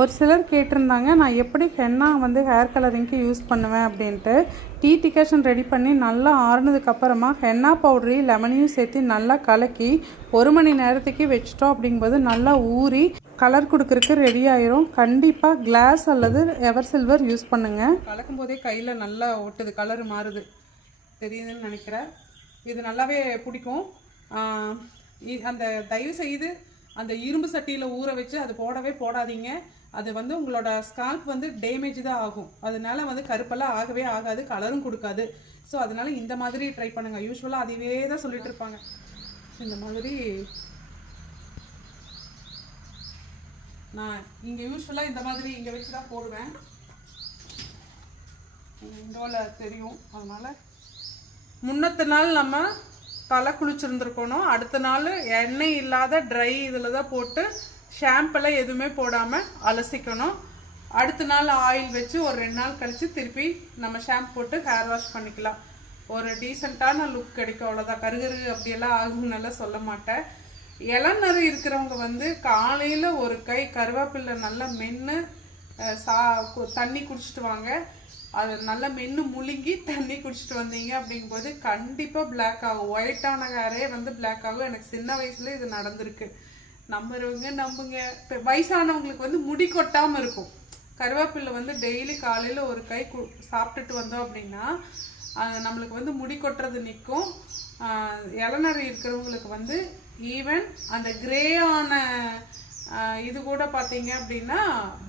ஒரு சிலர் கேட்டிருந்தாங்க நான் எப்படி ஹென்னா வந்து ஹேர் கலரிங்க்கு யூஸ் பண்ணுவேன் அப்படின்ட்டு. டீ டிகாஷன் ரெடி பண்ணி நல்லா ஆறுனதுக்கப்புறமா ஹென்னா பவுடரையும் லெமனையும் சேர்த்து நல்லா கலக்கி 1 மணி நேரத்துக்கு வச்சிட்டோம். அப்படிங்கும்போது நல்லா ஊறி கலர் கொடுக்குறதுக்கு ரெடி ஆயிரும். கண்டிப்பாக கிளாஸ் அல்லது எவர் சில்வர் யூஸ் பண்ணுங்கள். கலக்கும் போதே கையில் நல்லா ஒட்டுது, கலர் மாறுது, தெரியுதுன்னு நினைக்கிறேன். இது நல்லாவே பிடிக்கும். அந்த தயவு செய்து அந்த இரும்பு சட்டியில் ஊற வச்சு அது போடாதீங்க. அது வந்து உங்களோட ஸ்கால்ப் வந்து டேமேஜ் தான் ஆகும். அதனால வந்து கருப்பெல்லாம் ஆகவே ஆகாது, கலரும் கொடுக்காது. ஸோ அதனால இந்த மாதிரி ட்ரை பண்ணுங்கள். யூஸ்வலாக அதுவே தான் சொல்லிட்டு இருப்பாங்க. இந்த மாதிரி நான் இங்கே யூஸ்வலாக இந்த மாதிரி இங்கே வச்சு தான் போடுவேன். இந்தோவில் தெரியும். அதனால் முன்னத்த நாள் நம்ம தலை குளிச்சுருந்துருக்கணும். அடுத்த நாள் எண்ணெய் இல்லாத ட்ரை இதில் தான் போட்டு ஷாம்பெல்லாம் எதுவுமே போடாமல் அலசிக்கணும். அடுத்த நாள் ஆயில் வச்சு ஒரு 2 நாள் கழித்து திருப்பி நம்ம ஷாம்பு போட்டு ஹேர் வாஷ் பண்ணிக்கலாம். ஒரு டீசெண்டான லுக் கிடைக்கும். அவ்வளோதான். கருகரு அப்படியெல்லாம் ஆகும்னால சொல்ல மாட்டேன். இளநரை இருக்கிறவங்க வந்து காலையில் ஒரு கை கருவேப்பிலை நல்லா மென்று தண்ணி குடிச்சிட்டு வாங்க. அதை நல்லா மென்று முழுங்கி தண்ணி குடிச்சிட்டு வந்தீங்க அப்படிங்கும்போது கண்டிப்பாக பிளாக் ஆகும். ஒயிட்டான ஹேரே வந்து பிளாக் ஆகும். எனக்கு சின்ன வயசில் இது நடந்திருக்கு. நம்புங்க. இப்போ வயசானவங்களுக்கு வந்து முடி கொட்டாமல் இருக்கும். கருவேப்பிலை வந்து டெய்லி காலையில் ஒரு கை சாப்பிட்டுட்டு வந்தோம் அப்படின்னா நம்மளுக்கு வந்து முடி கொட்டுறது நிற்கும். இளநரை இருக்கிறவங்களுக்கு வந்து ஈவன் அந்த கிரேயான இது கூட பார்த்தீங்க அப்படின்னா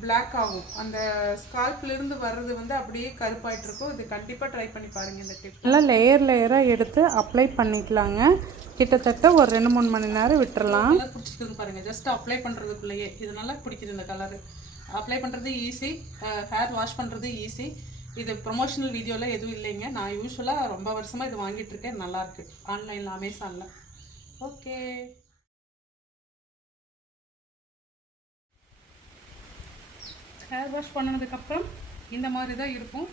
பிளாக் ஆகும். அந்த ஸ்கால்ப்லேருந்து வர்றது வந்து அப்படியே கருப்பாயிட்டு இருக்கும். இது கண்டிப்பாக ட்ரை பண்ணி பாருங்கள். இந்த டிப் நல்லா லேயராக எடுத்து அப்ளை பண்ணிக்கலாங்க. கிட்டத்தட்ட ஒரு 2-3 மணி நேரம் விட்டுறலாம். நல்லா பிடிச்சிட்டு பாருங்கள். ஜஸ்ட் அப்ளை பண்ணுறதுக்குள்ளேயே இது நல்லா பிடிக்குது. இந்த கலரு அப்ளை பண்ணுறது ஈஸி, ஹேர் வாஷ் பண்ணுறது ஈஸி. இது ப்ரொமோஷனல் வீடியோவில் எதுவும் இல்லைங்க. நான் யூஸ்வலாக ரொம்ப வருஷமாக இது வாங்கிட்டு இருக்கேன். நல்லாயிருக்கு. ஆன்லைனில் அமேசானில். ஓகே, ஹேர் வாஷ் பண்ணதுக்கப்புறம் இந்த மாதிரி தான் இருக்கும்.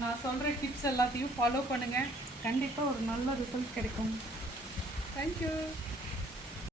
நான் சொல்கிற டிப்ஸ் எல்லாத்தையும் ஃபாலோ பண்ணுங்கள். கண்டிப்பாக ஒரு நல்ல ரிசல்ட் கிடைக்கும். தேங்க்யூ.